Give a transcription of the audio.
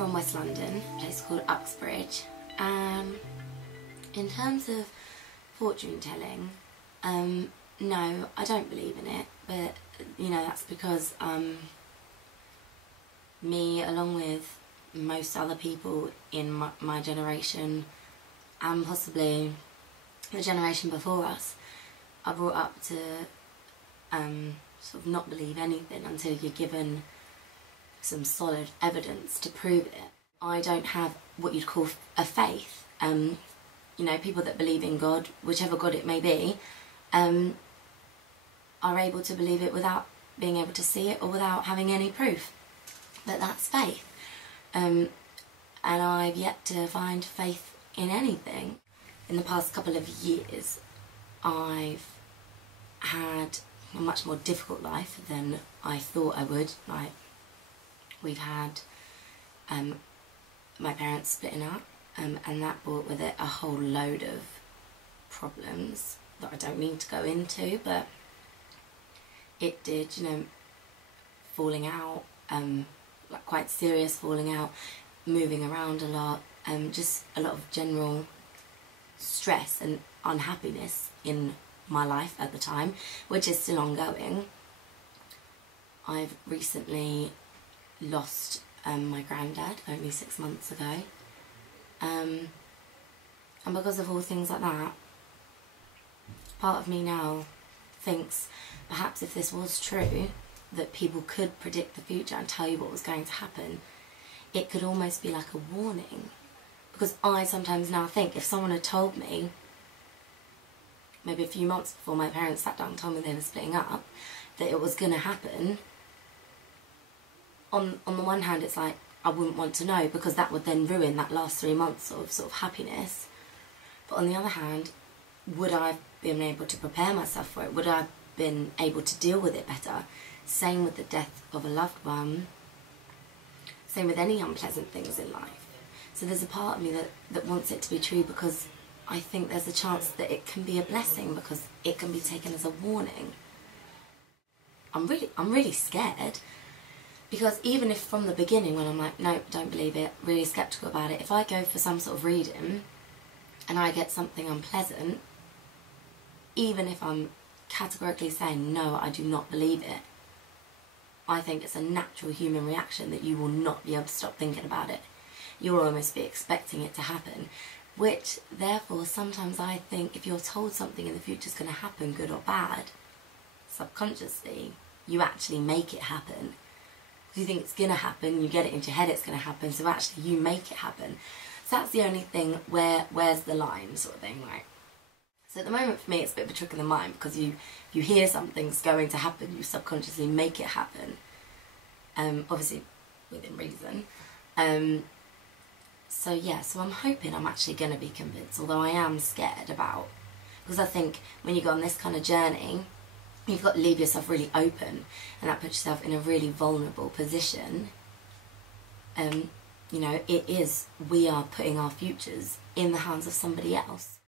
from West London, a place called Uxbridge. In terms of fortune telling, no, I don't believe in it, but you know, that's because me, along with most other people in my generation, and possibly the generation before us, are brought up to sort of not believe anything until you're given some solid evidence to prove it. I don't have what you'd call a faith. You know, people that believe in God, whichever God it may be, are able to believe it without being able to see it or without having any proof. But that's faith. And I've yet to find faith in anything. In the past couple of years, I've had a much more difficult life than I thought I would. Like, we've had my parents splitting up, and that brought with it a whole load of problems that I don't need to go into, but it did, you know, falling out, like quite serious falling out, moving around a lot, just a lot of general stress and unhappiness in my life at the time, which is still ongoing. I've recently lost my granddad only 6 months ago, and because of all things like that, part of me now thinks perhaps if this was true, that people could predict the future and tell you what was going to happen, it could almost be like a warning. Because I sometimes now think, if someone had told me, maybe a few months before my parents sat down and told me they were splitting up, that it was going to happen, on the one hand it's like, I wouldn't want to know, because that would then ruin that last 3 months of sort of happiness. But on the other hand, would I have been able to prepare myself for it? Would I have been able to deal with it better? Same with the death of a loved one. Same with any unpleasant things in life. So there's a part of me that wants it to be true, because I think there's a chance that it can be a blessing, because it can be taken as a warning. I'm really scared, because even if from the beginning, when I'm like, nope, don't believe it, really sceptical about it, if I go for some sort of reading and I get something unpleasant, even if I'm categorically saying, no, I do not believe it, I think it's a natural human reaction that you will not be able to stop thinking about it. You'll almost be expecting it to happen, which therefore sometimes I think if you're told something in the future is going to happen, good or bad, subconsciously you actually make it happen. You think it's going to happen, you get it into your head it's going to happen, so actually you make it happen. So that's the only thing where's the line sort of thing, right? So at the moment for me it's a bit of a trick in the mind, because you hear something's going to happen, you subconsciously make it happen, obviously within reason. So yeah, so I'm hoping I'm actually going to be convinced, although I am scared about, because I think when you go on this kind of journey, you've got to leave yourself really open, and that puts yourself in a really vulnerable position. You know, we are putting our futures in the hands of somebody else.